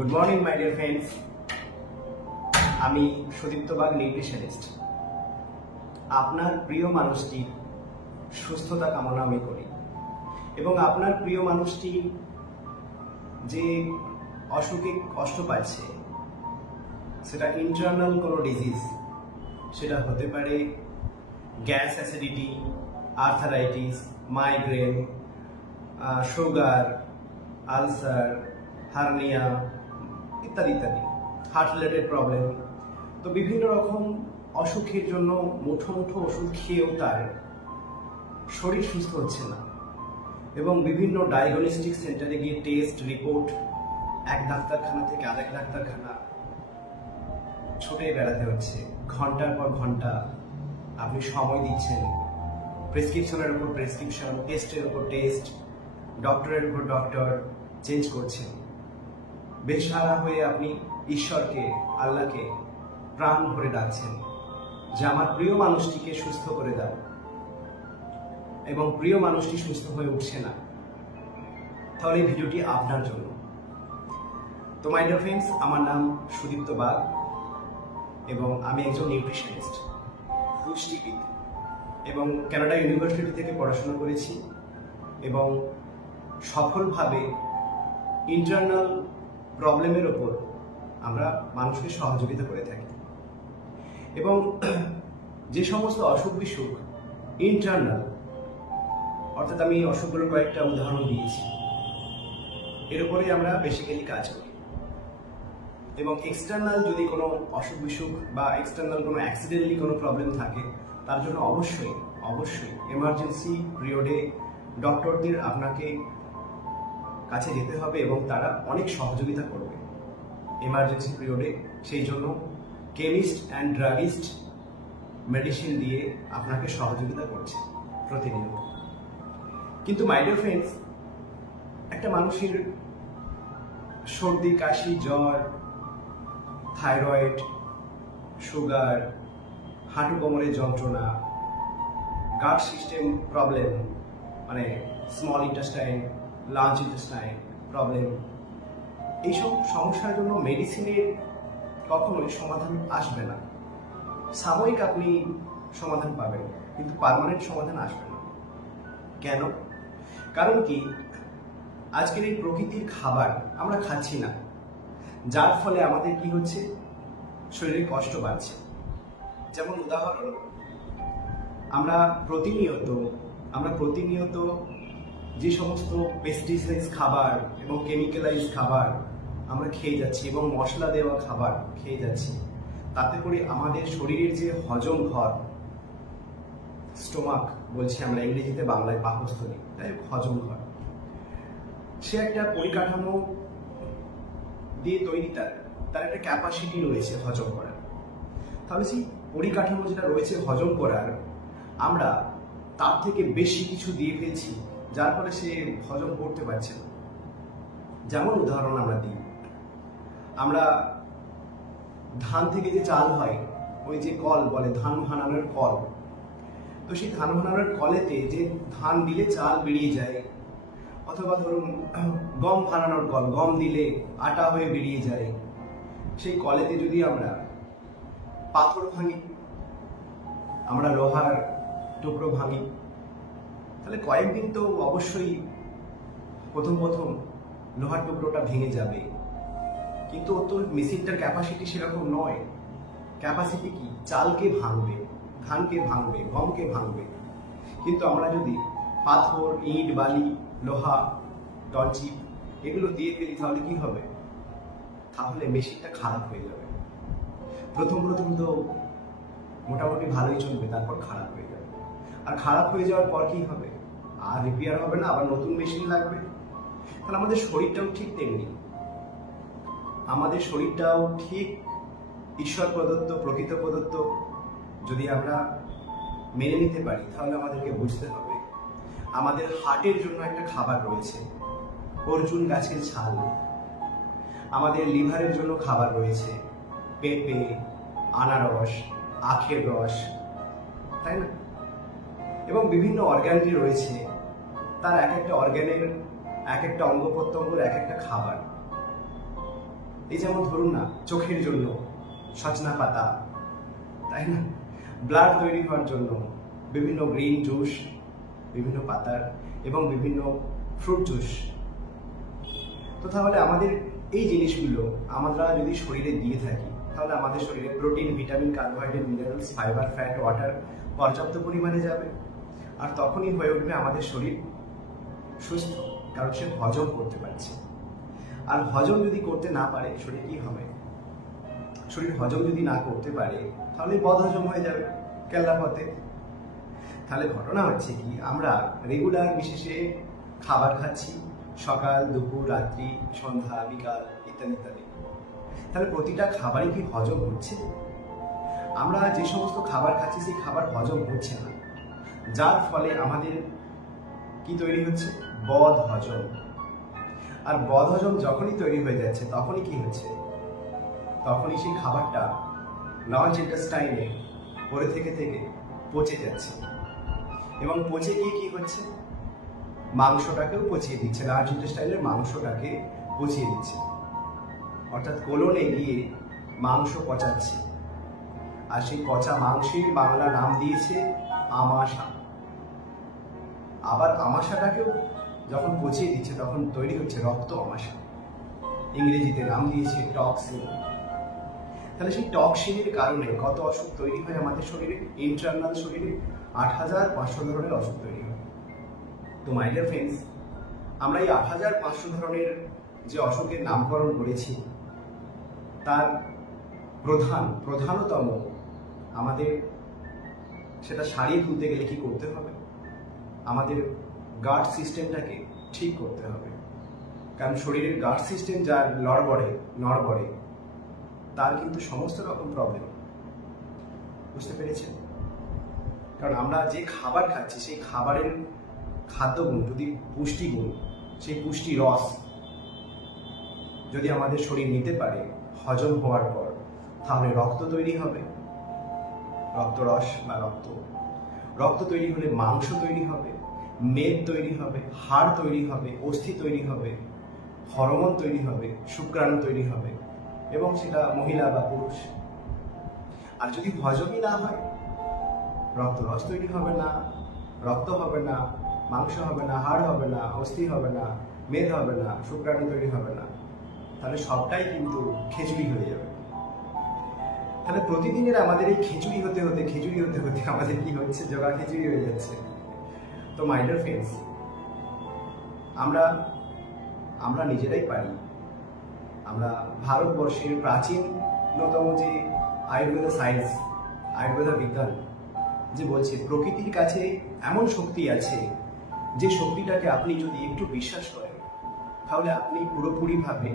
Good morning my dear friends. আমি Sudipta bug, nutritionist. আপনার প্রিয় মানুষটির সুস্থতা কামনা আমি করি এবং আপনার প্রিয় মানুষটি যে অসুখে কষ্ট পাচ্ছে, সেটা ইন্টারনাল কোনো ডিজিজ, সেটা হতে পারে gas acidity, arthritis, migraine, sugar, ulcer, hernia ইত্যাদি ইত্যাদি, হার্ট রিলেটেড প্রবলেম। তো বিভিন্ন রকম অসুখের জন্য মুঠো মুঠো ওষুধ খেয়েও তার শরীর সুস্থ হচ্ছে না এবং বিভিন্ন ডায়াগনস্টিক সেন্টারে গিয়ে টেস্ট রিপোর্ট, এক ডাক্তারখানা থেকে আরেক ডাক্তারখানা ছুটে বেড়াতে হচ্ছে। ঘন্টার পর ঘন্টা আপনি সময় দিচ্ছেন, প্রেসক্রিপশনের উপর প্রেসক্রিপশন, টেস্টের উপর টেস্ট, ডক্টরের উপর ডক্টর চেঞ্জ করছেন। বেসাহারা হয়ে আপনি ঈশ্বরকে, আল্লাহকে প্রাণ ভরে ডাকছেন যে আমার প্রিয় মানুষটিকে সুস্থ করে দাও, এবং প্রিয় মানুষটি সুস্থ হয়ে উঠছে না। তাহলে এই ভিডিওটি আপনার জন্য। তো মাই ডিয়ার ফ্রেন্ডস, আমার নাম সুদীপ্ত বাগ এবং আমি একজন নিউট্রিশনিস্ট, পুষ্টিবিদ, এবং কানাডা ইউনিভার্সিটি থেকে পড়াশোনা করেছি এবং সফলভাবে ইন্টারনাল প্রবলেমের ওপর আমরা মানুষকে সহযোগিতা করে থাকি। এবং যে সমস্ত অসুখ বিসুখ ইন্টারনাল, অর্থাৎ আমি অসুখগুলোর কয়েকটা উদাহরণ দিয়েছি, এর উপরেই আমরা বেসিক্যালি কাজ করি। এবং এক্সটার্নাল যদি কোনো অসুখ বিসুখ বা এক্সটার্নাল কোনো অ্যাক্সিডেন্টালি কোনো প্রবলেম থাকে, তার জন্য অবশ্যই এমার্জেন্সি পিরিয়ডে ডক্টরদের আপনাকে কাছে যেতে হবে এবং তারা অনেক সহযোগিতা করবে এমার্জেন্সি পিরিয়ডে। সেই জন্য কেমিস্ট অ্যান্ড ড্রাগিস্ট মেডিসিন দিয়ে আপনাকে সহযোগিতা করছে প্রতিনিয়ত। কিন্তু মাই ডিয়ার ফ্রেন্ডস, একটা মানুষের সর্দি, কাশি, জ্বর, থাইরয়েড, সুগার, হাঁটু কোমরের যন্ত্রণা, গাট সিস্টেম প্রবলেম, মানে small intestine, large intestine problem, এইসব সমস্যার জন্য মেডিসিনের কখনোই সমাধান আসবে না। সাময়িক আপনি সমাধান পাবেন, কিন্তু পার্মানেন্ট সমাধান আসবে না। কেন? কারণ কি, আজকের এই প্রকৃতির খাবার আমরা খাচ্ছি না, যার ফলে আমাদের কি হচ্ছে, শরীরে কষ্ট বাড়ছে। যেমন উদাহরণ, আমরা প্রতিনিয়ত যে সমস্ত পেস্টিসাইড খাবার এবং কেমিক্যালাইজ খাবার আমরা খেয়ে যাচ্ছি এবং মশলা দেওয়া খাবার খেয়ে যাচ্ছি, তাতে করে আমাদের শরীরের যে হজম ঘর, স্টোমাক বলছি আমরা ইংরেজিতে, বাংলায় পাকস্থলী, তাই হজম ঘর, সে একটা পরিকাঠামো দিয়ে তৈরি, তার একটা ক্যাপাসিটি রয়েছে হজম করার। তাহলে সেই পরিকাঠামো যেটা রয়েছে হজম করার, আমরা তার থেকে বেশি কিছু দিয়ে ফেলছি, যার ফলে সে হজম করতে পারছে না। যেমন উদাহরণ আমরা দিই, আমরা ধান থেকে যে চাল হয়, ওই যে কল বলে ধান ভানানোর কল, তো সেই ধান ভানানোর কলেতে যে ধান দিলে চাল বেরিয়ে যায়, অথবা ধরুন গম ভানানোর কল, গম দিলে আটা হয়ে বেরিয়ে যায়, সেই কলেতে যদি আমরা পাথর ভাঙি, আমরা লোহার টুকরো ভাঙি, তাহলে কয়েকদিন তো অবশ্যই প্রথম লোহার টুকরোটা ভেঙে যাবে, কিন্তু ও তো মেশিনটার ক্যাপাসিটি সেরকম নয়। ক্যাপাসিটি কি, চালকে ভাঙবে, ধানকে ভাঙবে, গমকে ভাঙবে। কিন্তু আমরা যদি পাথর, ইট, বালি, লোহা, টর্চি এগুলো দিয়ে ফেলি, তাহলে কি হবে? তাহলে মেশিনটা খারাপ হয়ে যাবে। প্রথম তো মোটামুটি ভালোই চলবে, তারপর খারাপ হয়ে যাবে। আর খারাপ হয়ে যাওয়ার পর কি হবে? আর রিপেয়ার হবে না, আবার নতুন মেশিন লাগবে। তাহলে আমাদের শরীরটাও ঠিক তেমনি, আমাদের শরীরটাও ঠিক ঈশ্বর প্রদত্ত, প্রকৃত প্রদত্ত যদি আমরা মেনে নিতে পারি, তাহলে আমাদেরকে বুঝতে হবে আমাদের হার্টের জন্য একটা খাবার রয়েছে, অর্জুন গাছের ছাল। আমাদের লিভারের জন্য খাবার রয়েছে পেঁপে, আনারস, আখের রস, তাই না? এবং বিভিন্ন অর্গানটি রয়েছে, তার এক একটা অর্গানের, এক একটা অঙ্গ প্রত্যঙ্গের এক একটা খাবার। এই যেমন ধরুন না, চোখের জন্য সজনা পাতা, তাই না, ব্লাড তৈরি হওয়ার জন্য বিভিন্ন গ্রিন জুস, বিভিন্ন পাতার এবং বিভিন্ন ফ্রুট জুস। তো তাহলে আমাদের এই জিনিসগুলো আমরা যদি শরীরে দিয়ে থাকি, তাহলে আমাদের শরীরে protein, vitamin, carbohydrate, minerals, fibre, fat, water পর্যাপ্ত পরিমাণে যাবে। আর তখনই হয়ে উঠবে আমাদের শরীর সুস্থ, কারণ সে হজম করতে পারছে। আর হজম যদি করতে না পারে শরীর কি হবে? শরীর হজম যদি না করতে পারে তাহলে বদহজম হয়ে যাবে কেল্লা পথে। তাহলে ঘটনা হচ্ছে কি, আমরা রেগুলার বিশেষে খাবার খাচ্ছি, সকাল, দুপুর, রাত্রি, সন্ধ্যা, বিকাল ইত্যাদি ইত্যাদি। তাহলে প্রতিটা খাবারই কি হজম হচ্ছে? আমরা যে সমস্ত খাবার খাচ্ছি সেই খাবার হজম হচ্ছে না, যার ফলে আমাদের কি তৈরি হচ্ছে? বদ হজম। আর বদ হজম যখনই তৈরি হয়ে যাচ্ছে তখনই কি হচ্ছে? তখনই সেই খাবারটা লঞ্চ ইন্টেস্টাইনে পরে থেকে থেকে পচে যাচ্ছে, এবং পচে গিয়ে কি হচ্ছে? মাংসটাকেও পচিয়ে দিচ্ছে, লার্জ ইন্টেস্টাইনের মাংসটাকে পচিয়ে দিচ্ছে, অর্থাৎ কোলনে গিয়ে মাংস পচাচ্ছে। আর সেই পচা মাংসের বাংলা নাম দিয়েছে আমাশা। আবার আমাশাটাকেও যখন পচিয়ে দিচ্ছে তখন তৈরি হচ্ছে রক্ত আমাশা, ইংরেজিতে নাম দিয়েছে টক্সিন। তাহলে সেই টক্সিনের কারণে কত অসুখ তৈরি হয় আমাদের শরীরে, ইন্টারনাল শরীরে ৮৫০০ ধরনের অসুখ তৈরি হয়। তো মাই ডিয়ার ফ্রেন্ডস, আমরা এই ৮৫০০ ধরনের যে অসুখের নামকরণ করেছি তার প্রধানতম আমাদের সেটা সারিয়ে তুলতে গেলে কি করতে হবে? আমাদের গার্ড সিস্টেমটাকে ঠিক করতে হবে। কারণ শরীরের গার্ড সিস্টেম যার নড়বড়ে তার কিন্তু সমস্ত রকম প্রবলেম। বুঝতে পেরেছেন? কারণ আমরা যে খাবার খাচ্ছি সেই খাবারের খাদ্যগুণ যদি পুষ্টিগুণ, সেই পুষ্টি রস যদি আমাদের শরীর নিতে পারে হজম হওয়ার পর, তাহলে রক্ত তৈরি হবে, রক্তরস বা রক্ত তৈরি হলে মাংস তৈরি হবে, মেদ তৈরি হবে, হাড় তৈরি হবে, অস্থি তৈরি হবে, হরমোন তৈরি হবে, শুক্রাণু তৈরি হবে, এবং সেটা মহিলা বা পুরুষ। আর যদি হজমই না হয়, রক্তরস তৈরি হবে না, রক্ত হবে না, মাংস হবে না, হাড় হবে না, অস্থি হবে না, মেদ হবে না, শুক্রাণু তৈরি হবে না, তাহলে সবটাই কিন্তু খিচুড়ি হয়ে যাবে। তাহলে প্রতিদিনের আমাদের এই খিচুড়ি হতে হতে আমাদের কি হচ্ছে? জগা খিচুড়ি হয়ে যাচ্ছে। তো মাই ডিয়ার ফ্রেন্ডস, আমরা নিজেরাই পারি। আমরা ভারতবর্ষের প্রাচীনতম যে আয়ুর্বেদ সায়েন্স, আয়ুর্বেদ বিজ্ঞান যে বলছে প্রকৃতির কাছে এমন শক্তি আছে যে শক্তিটাকে আপনি যদি একটু বিশ্বাস করেন তাহলে আপনি পুরোপুরিভাবে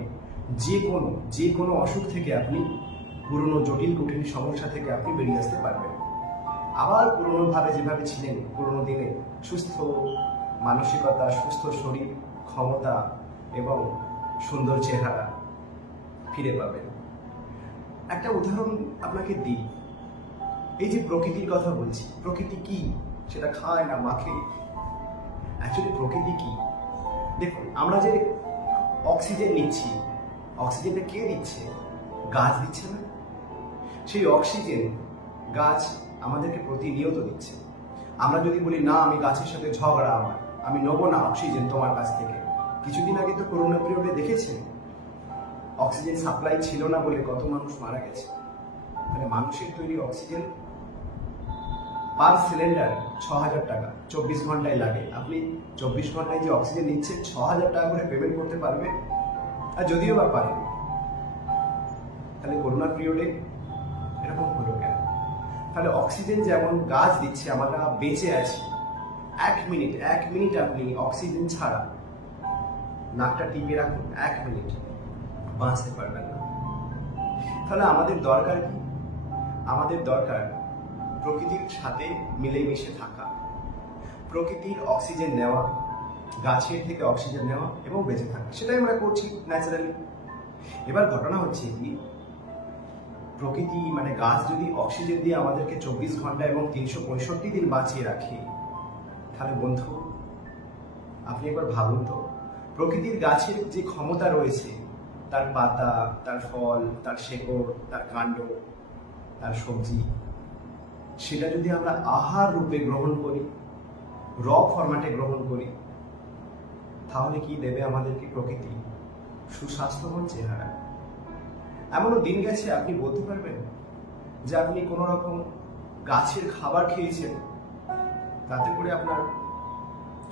যে কোনো অসুখ থেকে আপনি, পুরনো জটিল কঠিন সমস্যা থেকে আপনি বেরিয়ে আসতে পারবেন। আবার পুরনোভাবে যেভাবে ছিলেন পুরনো দিনে, সুস্থ মানসিকতা, সুস্থ শরীর, ক্ষমতা এবং সুন্দর চেহারা ফিরে পাবেন। একটা উদাহরণ আপনাকে দিই। এই যে প্রকৃতির কথা বলছি, প্রকৃতি কি? সেটা খায় না মাখে। অ্যাকচুয়ালি প্রকৃতি কি? দেখুন, আমরা যে অক্সিজেন নিচ্ছি, অক্সিজেনটা কে দিচ্ছে? গাছ দিচ্ছে না? সেই অক্সিজেন গাছ আমাদেরকে প্রতিনিয়ত দিচ্ছে। আমরা যদি বলি না, আমি গাছের সাথে ঝগড়া, আমি নেবো না অক্সিজেন তোমার কাছ থেকে। কিছুদিন আগে তো করোনা পিরিয়ডে দেখেছেন অক্সিজেন সাপ্লাই ছিল না বলে কত মানুষ মারা গেছে। মানে মানুষের তৈরি অক্সিজেন পার সিলিন্ডার ৬০০০ টাকা, ২৪ ঘন্টায় লাগে। আপনি ২৪ ঘন্টায় যে অক্সিজেন নিচ্ছেন ৬০০০ টাকা করে পেমেন্ট করতে পারবে, আর যদিও বা পারেন। তাহলে করোনা পিরিয়ডে এরকম হলো কেন? তাহলে অক্সিজেন যেমন গাছ দিচ্ছে, আমরা বেঁচে আছি। ১ মিনিট আপনি অক্সিজেন ছাড়া নাকটা টিপে রাখুন, ১ মিনিট বাঁচতে পারবেন না। তাহলে আমাদের দরকার কি? আমাদের দরকার প্রকৃতির সাথে মিলেমিশে থাকা, প্রকৃতির অক্সিজেন নেওয়া, গাছের থেকে অক্সিজেন নেওয়া এবং বেঁচে থাকা। সেটাই আমরা করছি ন্যাচারালি। এবার ঘটনা হচ্ছে কি, প্রকৃতি মানে গাছ যদি অক্সিজেন দিয়ে আমাদেরকে ২৪ ঘন্টা এবং ৩৬৫ দিন বাঁচিয়ে রাখে, তাহলে বন্ধু আপনি একবার ভাবুন তো, প্রকৃতির গাছের যে ক্ষমতা রয়েছে তার পাতা, তার ফল, তার শেকড়, তার কাণ্ড, তার সবজি, সেটা যদি আমরা আহার রূপে গ্রহণ করি, র ফরম্যাটে গ্রহণ করি, তাহলে কি দেবে আমাদেরকে প্রকৃতি? সুস্বাস্থ্যবান চেহারা। এমনও দিন গেছে আপনি বলতে পারবেন যে আপনি কোনো রকম গাছের খাবার খেয়েছেন, তাতে করে আপনার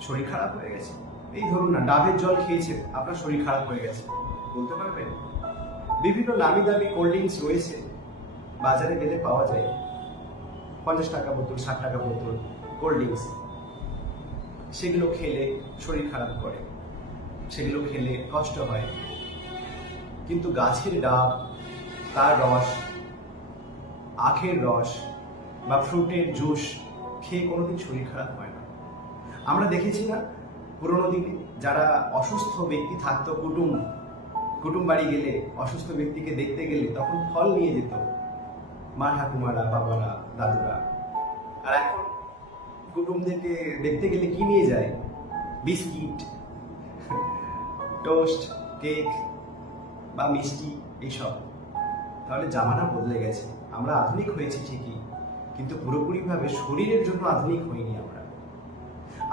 শরীর খারাপ হয়ে গেছে। এই ধরুন না, ডাবের জল খেয়েছেন, আপনার শরীর খারাপ হয়ে গেছে, বলতে পারবেন? বিভিন্ন নামি দামি কোল্ড ড্রিঙ্কস রয়েছে, বাজারে গেলে পাওয়া যায়, 50 টাকা বোতল, 60 টাকা বোতল কোল্ড ড্রিঙ্কস। সেগুলো খেলে শরীর খারাপ করে, সেগুলো খেলে কষ্ট হয়। কিন্তু গাছের ডাব, তার রস, আখের রস বা ফ্রুটের জুস খেয়ে কোনোদিন শরীর খারাপ হয় না। আমরা দেখেছি না, পুরোনো দিনে যারা অসুস্থ ব্যক্তি থাকতো, কুটুম বাড়ি গেলে, অসুস্থ ব্যক্তিকে দেখতে গেলে তখন ফল নিয়ে যেত মা ঠাকুমারা, বাবারা, দাদুরা। আর এখন কুটুমদেরকে দেখতে গেলে কি নিয়ে যায়? বিস্কিট, টোস্ট, কেক বা মিষ্টি, এইসব। তাহলে জামানা বদলে গেছে। আমরা আধুনিক হয়েছি ঠিকই, কিন্তু পুরোপুরিভাবে শরীরের জন্য আধুনিক হইনি আমরা।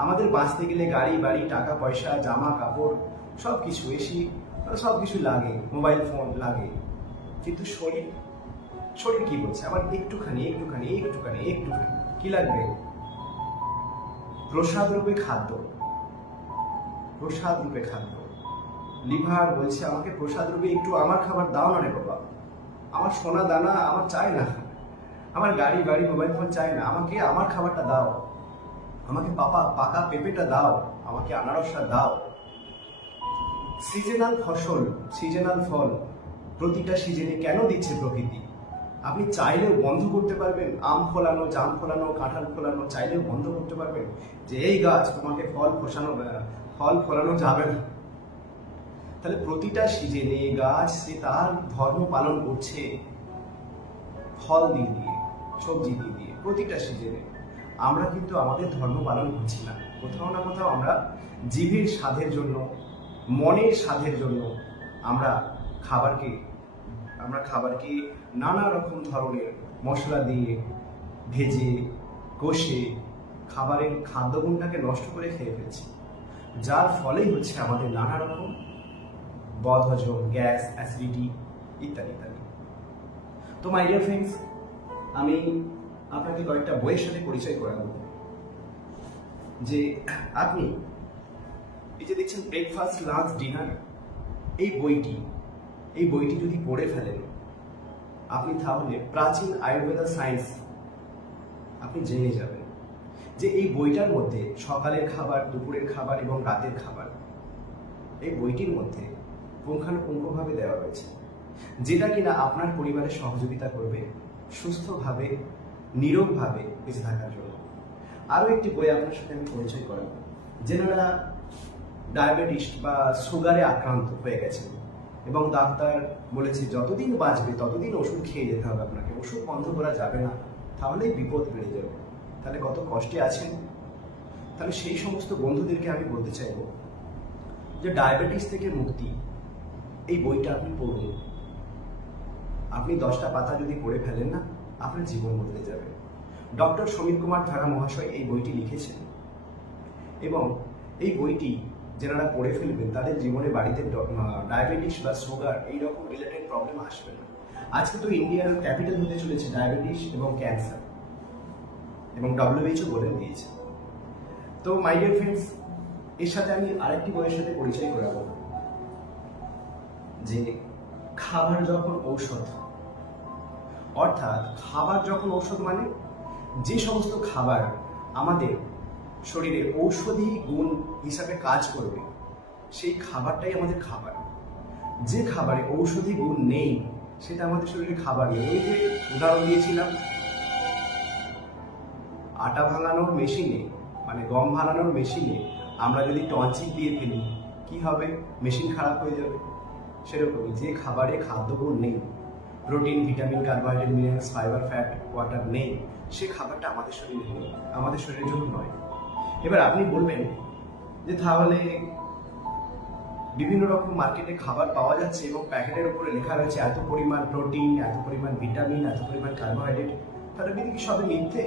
আমাদের বাঁচতে গেলে গাড়ি বাড়ি, টাকা পয়সা, জামা কাপড়, সব কিছু, এসি, সব কিছু লাগে, মোবাইল ফোন লাগে। কিন্তু শরীর কি বলছে? আবার একটুখানি কি লাগবে? প্রসাদ রূপে খাদ্য। লিভার বলছে আমাকে প্রসাদ রূপে একটু আমার খাবার দাও না রে বাবা, আমার সোনা দানা আমার চাই না, আমার গাড়ি বাড়ি মোবাইল ফোন চাই না, আমাকে আমার খাবারটা দাও, আমাকে পাকা পেঁপেটা দাও, আমাকে আনারসটা দাও। সিজনাল ফসল, সিজনাল ফল প্রতিটা সিজনে কেন দিচ্ছে প্রকৃতি? আপনি চাইলেও বন্ধ করতে পারবেন? আম ফলানো, জাম ফলানো, কাঁঠাল ফলানো চাইলেও বন্ধ করতে পারবেন যে এই গাছ তোমাকে ফল ফলানো যাবে না? তাহলে প্রতিটা সিজনে গাছ সে তার ধর্ম পালন করছে, ফল দিয়ে, সবজি দিয়ে, প্রতিটা সিজনে। আমরা কিন্তু আমাদের ধর্ম পালন করছি না। কোথাও না কোথাও আমরা জিভের স্বাদের জন্য, মনের স্বাদের জন্য আমরা খাবারকে নানা রকম ধরনের মশলা দিয়ে ভেজে কষে খাবারের খাদ্যগুণটাকে নষ্ট করে খেয়ে ফেলছি, যার ফলেই হচ্ছে আমাদের নানা রকম বদহজম, গ্যাস, অ্যাসিডিটি ইত্যাদি ইত্যাদি। তো মাই ডিয়ার ফ্রেন্ডস, আমি আপনাকে কয়েকটা বইয়ের সাথে পরিচয় করাবো। যে আপনি এই যে দেখছেন ব্রেকফাস্ট, লাঞ্চ, ডিনার, এই বইটি যদি পড়ে ফেলেন আপনি, তাহলে প্রাচীন আয়ুর্বেদা সায়েন্স আপনি জেনে যাবেন যে এই বইটার মধ্যে সকালের খাবার, দুপুরের খাবার এবং রাতের খাবার, এই বইটির মধ্যে পুঙ্খানুপুঙ্খভাবে দেওয়া রয়েছে, যেটা কিনা আপনার পরিবারের সহযোগিতা করবে সুস্থভাবে, নীরবভাবে বেঁচে থাকার জন্য। আরও একটি বই আপনার সাথে আমি পরিচয় করাবো। যেনারা ডায়াবেটিস বা সুগারে আক্রান্ত হয়ে গেছেন এবং ডাক্তার বলেছে যতদিন বাঁচবে ততদিন ওষুধ খেয়ে যেতে হবে আপনাকে, ওষুধ বন্ধ করা যাবে না, তাহলেই বিপদ বেড়ে যাবে। তাহলে কত কষ্টে আছেন? তাহলে সেই সমস্ত বন্ধুদেরকে আমি বলতে চাইব যে ডায়াবেটিস থেকে মুক্তি, এই বইটা আপনি পড়ুন। আপনি 10টা পাতা যদি পড়ে ফেলেন না, আপনার জীবন বদলে যাবে। ডক্টর সমীর কুমার ধারা মহাশয় এই বইটি লিখেছেন এবং এই বইটি যারা পড়ে ফেলবেন তাদের জীবনে বাড়িতে ডায়াবেটিস বা সুগার এইরকম রিলেটেড প্রবলেম আসবে না। আজকে তো ইন্ডিয়ার ক্যাপিটাল হতে চলেছে ডায়াবেটিস এবং ক্যান্সার, এবং WHO বলে দিয়েছে। তো মাই ডিয়ার ফ্রেন্ডস, এর সাথে আমি আরেকটি বইয়ের সাথে পরিচয় করাবো, যে খাবার যখন ঔষধ। অর্থাৎ খাবার যখন ঔষধ মানে যে সমস্ত খাবার আমাদের শরীরে ঔষধি গুণ হিসাবে কাজ করবে, সেই খাবারটাই আমাদের খাবার। যে খাবারে ঔষধি গুণ নেই সেটা আমাদের শরীরে খাবার নেই। ওই যে উদাহরণ দিয়েছিলাম, আটা ভাঙানোর মেশিনে, মানে গম ভাঙানোর মেশিনে আমরা যদি টনচিল দিয়ে ফেলি, কি হবে? মেশিন খারাপ হয়ে যাবে। সেরকমই যে খাবারে খাদ্যগুণ নেই, protein, vitamin, carbohydrate, minerals, fibre, fat, water নেই, সে খাবারটা আমাদের শরীরে নেই, আমাদের শরীরের জন্য নয়। এবার আপনি বলবেন যে তাহলে বিভিন্ন রকম মার্কেটে খাবার পাওয়া যাচ্ছে এবং প্যাকেটের উপরে লেখা রয়েছে এত পরিমাণ প্রোটিন, এত পরিমাণ ভিটামিন, এত পরিমাণ কার্বোহাইড্রেট, তাহলে কি সবই মিথ্যে?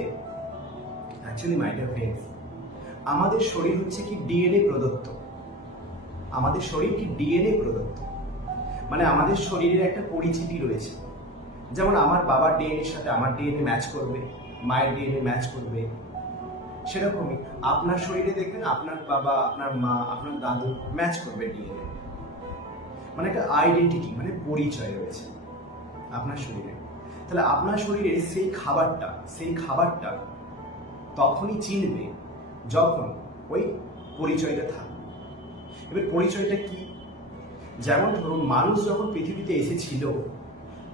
অ্যাকচুয়ালি মাই ডিয়ার ফ্রেন্ডস, আমাদের শরীর হচ্ছে কি ডিএনএ প্রদত্ত। আমাদের শরীর কি ডিএনএ প্রদত্ত, মানে আমাদের শরীরের একটা পরিচিতি রয়েছে। যেমন আমার বাবার ডিএনএর সাথে আমার ডিএনএ ম্যাচ করবে, মায়ের ডিএনএ ম্যাচ করবে, সেরকমই আপনার শরীরে দেখবেন আপনার বাবা, আপনার মা, আপনার দাদু ম্যাচ করবে ডিএনএ। মানে একটা আইডেন্টিটি, মানে পরিচয় রয়েছে আপনার শরীরে। তাহলে আপনার শরীরে সেই খাবারটা তখনই চিনবে যখন ওই পরিচয়টা থাকবে। এবার পরিচয়টা কি? যেমন ধরুন, মানুষ যখন পৃথিবীতে এসেছিল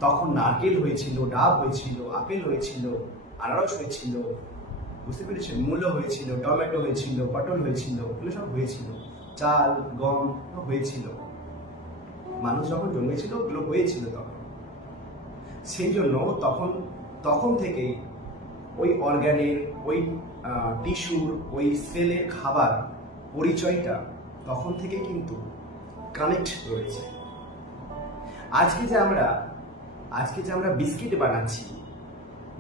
তখন নারকেল হয়েছিল, ডাব হয়েছিল, আপেল হয়েছিল, আনারস হয়েছিল, বুঝতে পেরেছেন, মূলো হয়েছিল, টমেটো হয়েছিল, পটল হয়েছিল, এগুলো সব হয়েছিল, চাল, গম হয়েছিল। মানুষ যখন জন্মেছিল ওগুলো হয়েছিল তখন। সেই জন্য তখন থেকেই ওই অর্গানের, ওই টিস্যুর, ওই সেলের খাবার পরিচয়টা তখন থেকে কিন্তু কানেক্ট রয়েছে। আজকে যে আমরা বিস্কিট বানাচ্ছি,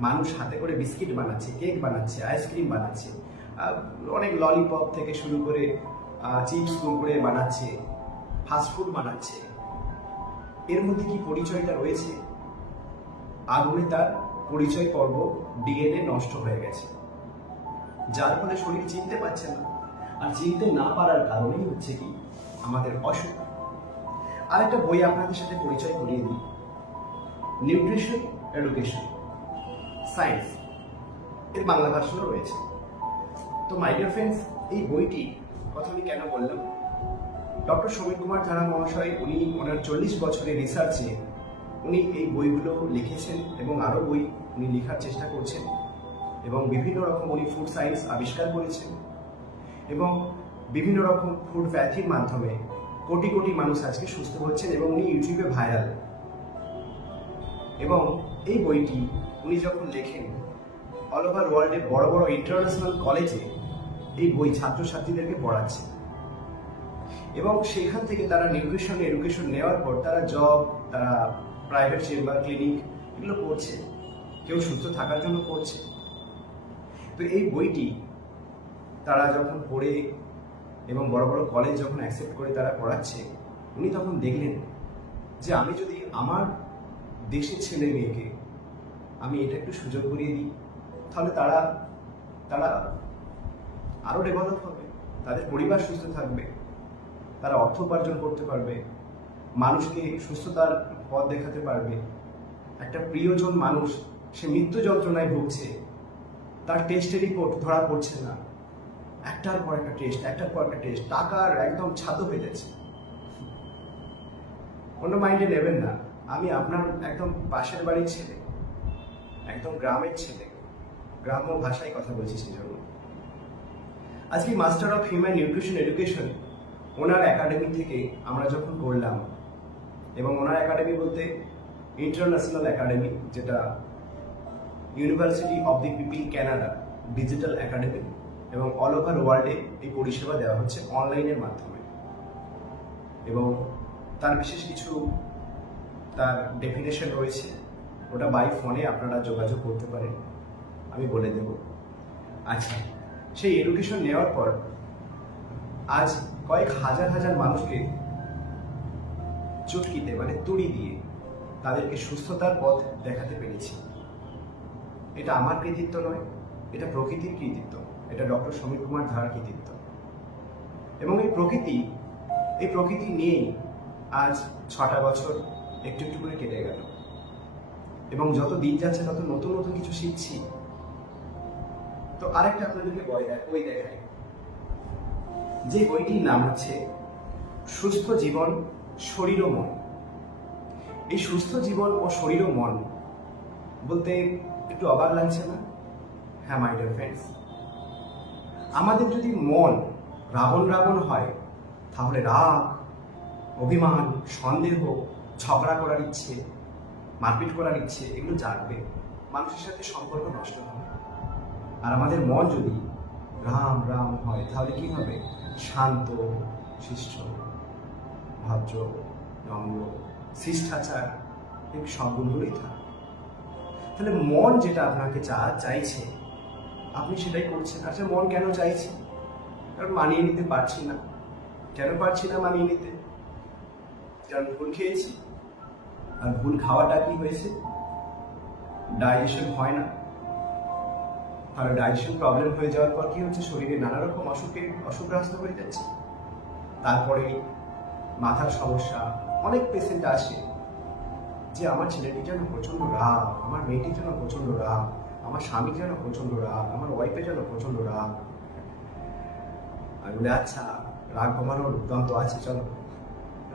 মানুষ হাতে করে বিস্কিট বানাচ্ছে, কেক বানাচ্ছে, আইসক্রিম বানাচ্ছে, অনেক ললিপপ থেকে শুরু করে চিপস কুরকুরে বানাচ্ছে, ফাস্টফুড বানাচ্ছে, এর মধ্যে কি পরিচয়টা রয়েছে? আগুনে তার পরিচয় পর্ব ডিএনএ নষ্ট হয়ে গেছে, যার ফলে শরীর চিনতে পারছে না। আর চিনতে না পারার কারণেই হচ্ছে কি আমাদের অসুখ। আরেকটা বই আপনাদের সাথে পরিচয় করিয়ে দিই, নিউট্রিশন এডুকেশন সায়েন্স, এর বাংলা ভার্সনও রয়েছে। তো মাই ডিয়ার ফ্রেন্ডস, এই বইটি কথা আমি কেন বললাম, ডক্টর সমীর কুমার ধারা মহাশয় উনি ওনার 40 বছরের রিসার্চে উনি এই বইগুলো লিখেছেন এবং আরও বই উনি লেখার চেষ্টা করছেন এবং বিভিন্ন রকম উনি ফুড সায়েন্স আবিষ্কার করেছেন এবং বিভিন্ন রকম ফুড প্যাথির মাধ্যমে কোটি কোটি মানুষ আজকে সুস্থ হচ্ছেন এবং উনি ইউটিউবে ভাইরাল। এবং এই বইটি উনি যখন লেখেন অল ওভার ওয়ার্ল্ডে বড় বড় ইন্টারন্যাশনাল কলেজে এই বই ছাত্রছাত্রীদেরকে পড়াচ্ছে এবং সেখান থেকে তারা নিউট্রিশন এডুকেশন নেওয়ার পর তারা জব, তারা প্রাইভেট চেম্বার, ক্লিনিক এগুলো করছে, কেউ সুস্থ থাকার জন্য করছে। তো এই বইটি তারা যখন পড়ে এবং বড় বড় কলেজ যখন অ্যাকসেপ্ট করে তারা পড়াচ্ছে, উনি তখন দেখলেন যে আমি যদি আমার দেশের ছেলে মেয়েকে আমি এটা একটু সুযোগ করিয়ে দিই, তাহলে তারা আরও ডেভেলপ হবে, তাদের পরিবার সুস্থ থাকবে, তারা অর্থ উপার্জন করতে পারবে, মানুষকে সুস্থতার পথ দেখাতে পারবে। একটা প্রিয়জন মানুষ সে মৃত্যু যন্ত্রণায় ভুগছে, তার টেস্টের রিপোর্ট ধরা পড়ছে না, একটার পর একটা টেস্ট, টাকার একদম ছাদও পেতেছে। অন্য মাইন্ডে নেবেন না, আমি আপনার একদম পাশের বাড়ির ছেলে, একদম গ্রামের ছেলে, গ্রাম্য ভাষায় কথা বলছি। সেই জন্য আজকে master of human nutrition education owner academy থেকে আমরা যখন করলাম, এবং ওনার একাডেমি বলতে ইন্টারন্যাশনাল একাডেমি, যেটা university of the people Canada digital academy, এবং অল ওভার ওয়ার্ল্ডে এই পরিষেবা দেওয়া হচ্ছে অনলাইনের মাধ্যমে। এবং তার বিশেষ কিছু তার ডেফিনেশন রয়েছে, ওটা বাই ফোনে আপনারা যোগাযোগ করতে পারেন, আমি বলে দেব। আচ্ছা, সেই এডুকেশন নেওয়ার পর আজ কয়েক হাজার হাজার মানুষকে চটকিতে, মানে তুড়ি দিয়ে তাদেরকে সুস্থতার পথ দেখাতে পেরেছি। এটা আমার কৃতিত্ব নয়, এটা প্রকৃতির কৃতিত্ব, এটা ডক্টর সমীর কুমার ধারার কৃতিত্ব। এবং এই প্রকৃতি নিয়েই আজ 6টা বছর একটু একটু করে কেটে গেল এবং যত দিন যাচ্ছে তত নতুন নতুন কিছু শিখছি। তো আরেকটা আপনাদেরকে বই দেখাই, যে বইটির নাম হচ্ছে সুস্থ জীবন, শরীর ও মন। এই সুস্থ জীবন ও শরীর ও মন বলতে একটু অবাক লাগছে না? হ্যাঁ মাই ডিয়ার ফ্রেন্ডস, আমাদের যদি মন রাবণ হয়, তাহলে রাগ, অভিমান, সন্দেহ, ঝগড়া করার ইচ্ছে, মারপিট করার ইচ্ছে এগুলো জাগবে, মানুষের সাথে সম্পর্ক নষ্ট হবে। আর আমাদের মন যদি রাম হয়, তাহলে কি হবে? শান্ত, শিষ্ট। ভদ্র, নম্র, শিষ্টাচার এই সবগুলোই থাকে। তাহলে মন যেটা আপনাকে চাইছে আপনি সেটাই করছেন। আচ্ছা, মন কেন চাইছে? কারণ মানিয়ে নিতে পারছি না। কেন পারছি না মানিয়ে নিতে? কারণ ভুল খেয়েছি। আর ভুল খাওয়াটা কি হয়েছে? ডাইজেশন হয় না। তাহলে ডাইজেশন প্রবলেম হয়ে যাওয়ার পর কি হচ্ছে? শরীরে নানা রকম অসুখগ্রস্ত হয়ে যাচ্ছে। তারপরে মাথার সমস্যা। অনেক পেশেন্ট আসে যে আমার ছেলেটি যেন প্রচন্ড রাগ, আমার মেয়েটি যেন প্রচন্ড রাগ, আমার স্বামী যেন প্রচন্ড রাগ, আমার ওয়াইফে যেন প্রচন্ড রাগ। আমি বলি, আচ্ছা, রাগ কমানোর যন্ত্র আছে, চলো।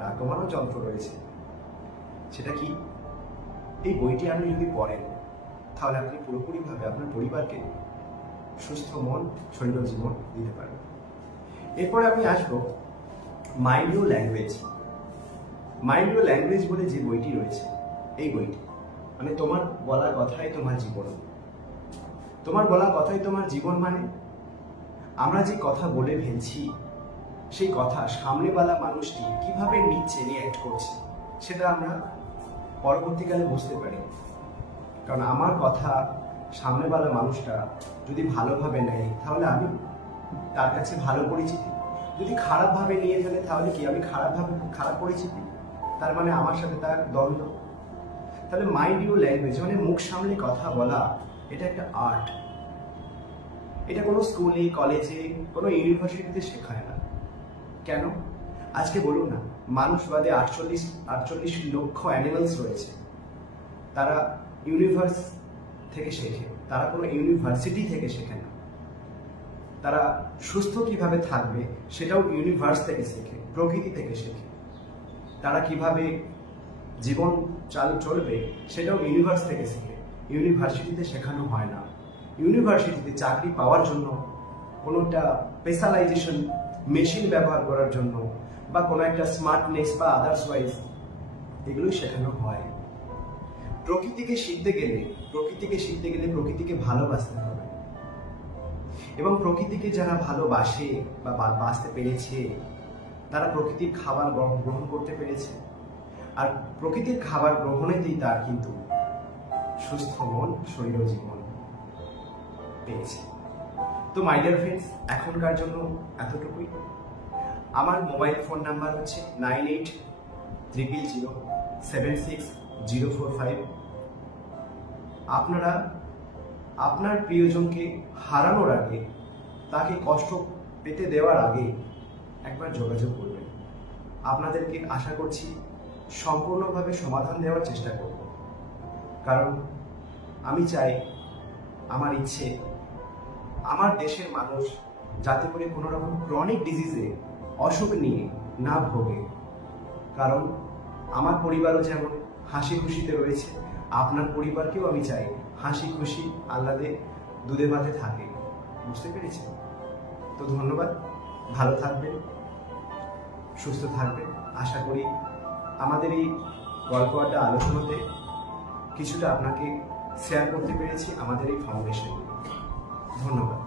রাগ কমানোর যন্ত্র রয়েছে। সেটা কি? এই বইটি আপনি যদি পড়েন তাহলে আপনি পুরোপুরিভাবে আপনার পরিবারকে সুস্থ মন, শরীর ও জীবন দিতে পারবেন। এরপরে আমি আসবো mind your language. Mind your language বলে যে বইটি রয়েছে, এই বইটি মানে তোমার বলা কথাই তোমার জীবন। তোমার বলা কথাই তোমার জীবন মানে আমরা যে কথা বলে ফেলছি সেই কথা সামনেওয়ালা মানুষটি কিভাবে নিচ্ছে, রিঅ্যাক্ট করছে, সেটা আমরা পরবর্তীকালে বুঝতে পারি। কারণ আমার কথা সামনেওয়ালা মানুষটা যদি ভালোভাবে নেয় তাহলে আমি তার কাছে ভালো পরিচিতি। যদি খারাপভাবে নিয়ে ফেলে তাহলে কি আমি খারাপ পরিচিতি? তার মানে আমার সাথে তার দ্বন্দ্ব। তাহলে মাইন্ড ইউর ল্যাঙ্গুয়েজ মানে মুখ সামলে কথা বলা, এটা একটা আর্ট। এটা কোনো স্কুলে, কলেজে, কোনো ইউনিভার্সিটিতে শেখায় না। কেন? আজকে বলুন না, মানুষ বাদে 48 লক্ষ অ্যানিমালস রয়েছে। তারা ইউনিভার্স থেকে শেখে, তারা কোনো ইউনিভার্সিটি থেকে শেখে না। তারা সুস্থ কিভাবে থাকবে সেটাও ইউনিভার্স থেকে শেখে, প্রকৃতি থেকে শেখে। তারা কিভাবে জীবন চলবে সেটাও ইউনিভার্স থেকে শেখে। ইউনিভার্সিটিতে শেখানো হয় না। ইউনিভার্সিটিতে চাকরি পাওয়ার জন্য কোনো একটা স্পেশালাইজেশন মেশিন ব্যবহার করার জন্য বা কোনো একটা স্মার্টনেস বা আদার্সওয়াইজ এগুলোই শেখানো হয়। প্রকৃতিকে শিখতে গেলে প্রকৃতিকে ভালোবাসতে হবে। এবং প্রকৃতিকে যারা ভালোবাসে বা বাঁচতে পেরেছে তারা প্রকৃতির খাবার গ্রহণ করতে পেরেছে। আর প্রকৃতির খাবার গ্রহণেতেই তার কিন্তু সুস্থ মন, শরীর ও জীবন পেয়েছে। তো মাই ডিয়ার ফ্রেন্ডস, এখনকার জন্য এতটুকুই। আমার মোবাইল ফোন নাম্বার হচ্ছে 9800076045। আপনারা আপনার প্রিয়জনকে হারানোর আগে, তাকে কষ্ট পেতে দেওয়ার আগে একবার যোগাযোগ করবেন। আপনাদেরকে আশা করছি সম্পূর্ণভাবে সমাধান দেওয়ার চেষ্টা করব। কারণ আমি চাই, আমার ইচ্ছে, আমার দেশের মানুষ যাতে করে কোনো রকম ক্রনিক ডিজিজে, অসুখ নিয়ে না ভোগে। কারণ আমার পরিবারও যেমন হাসি খুশিতে রয়েছে, আপনার পরিবারকেও আমি চাই হাসি খুশি আহ্লাদে দুধে ভাতে থাকে। বুঝতে পেরেছেন? তো ধন্যবাদ। ভালো থাকবেন, সুস্থ থাকবেন। আশা করি আমাদের এই গল্প আড্ডা আলোচনাতে কিছুটা আপনাকে শেয়ার করতে পেরেছি আমাদের এই ফাউন্ডেশন। ধন্যবাদ।